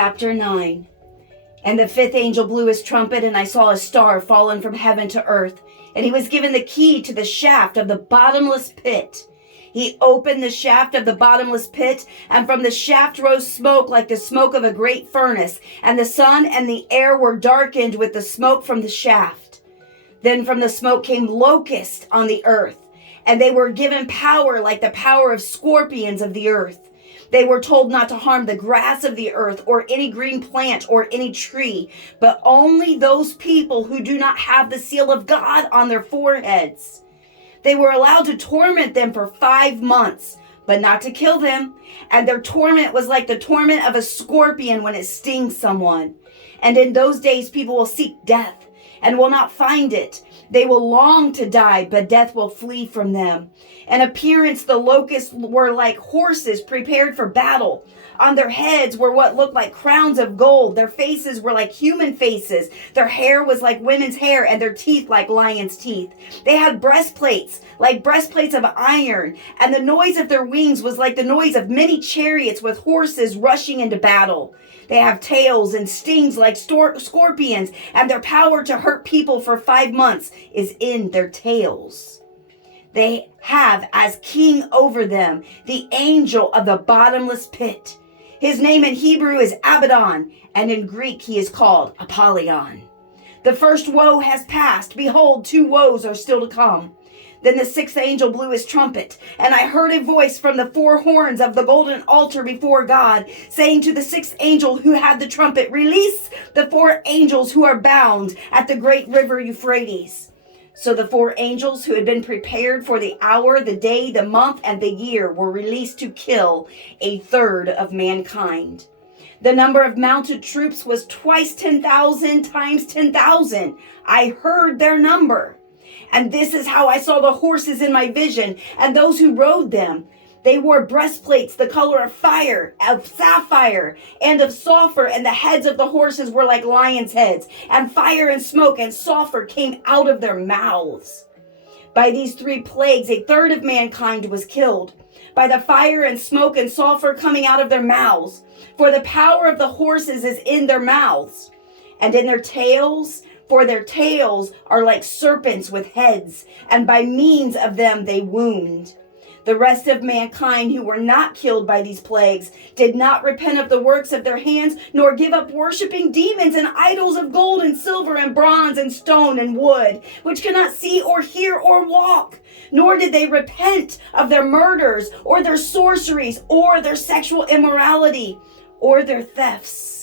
Chapter 9. And the fifth angel blew his trumpet, and I saw a star fallen from heaven to earth, and he was given the key to the shaft of the bottomless pit. He opened the shaft of the bottomless pit, and from the shaft rose smoke like the smoke of a great furnace, and the sun and the air were darkened with the smoke from the shaft. Then from the smoke came locusts on the earth, and they were given power like the power of scorpions of the earth. They were told not to harm the grass of the earth or any green plant or any tree, but only those people who do not have the seal of God on their foreheads. They were allowed to torment them for 5 months, but not to kill them. And their torment was like the torment of a scorpion when it stings someone. And in those days, people will seek death and will not find it. They will long to die, but death will flee from them. In appearance, the locusts were like horses prepared for battle. On their heads were what looked like crowns of gold. Their faces were like human faces. Their hair was like women's hair, and their teeth like lions' teeth. They had breastplates, like breastplates of iron, and the noise of their wings was like the noise of many chariots with horses rushing into battle. They have tails and stings like scorpions, and their power to hurt people for 5 months is in their tails. They have as king over them the angel of the bottomless pit. His name in Hebrew is Abaddon, and in Greek he is called Apollyon. The first woe has passed. Behold, 2 woes are still to come. Then the sixth angel blew his trumpet, and I heard a voice from the 4 horns of the golden altar before God, saying to the sixth angel who had the trumpet, "Release the 4 angels who are bound at the great river Euphrates." So the 4 angels who had been prepared for the hour, the day, the month, and the year were released to kill 1/3 of mankind. The number of mounted troops was twice 10,000 times 10,000. I heard their number. And this is how I saw the horses in my vision, and those who rode them. They wore breastplates the color of fire, of sapphire, and of sulfur, and the heads of the horses were like lions' heads, and fire and smoke and sulfur came out of their mouths. By these 3 plagues, 1/3 of mankind was killed, by the fire and smoke and sulfur coming out of their mouths. For the power of the horses is in their mouths, and in their tails, for their tails are like serpents with heads, and by means of them they wound. The rest of mankind who were not killed by these plagues did not repent of the works of their hands, nor give up worshiping demons and idols of gold and silver and bronze and stone and wood, which cannot see or hear or walk. Nor did they repent of their murders or their sorceries or their sexual immorality or their thefts.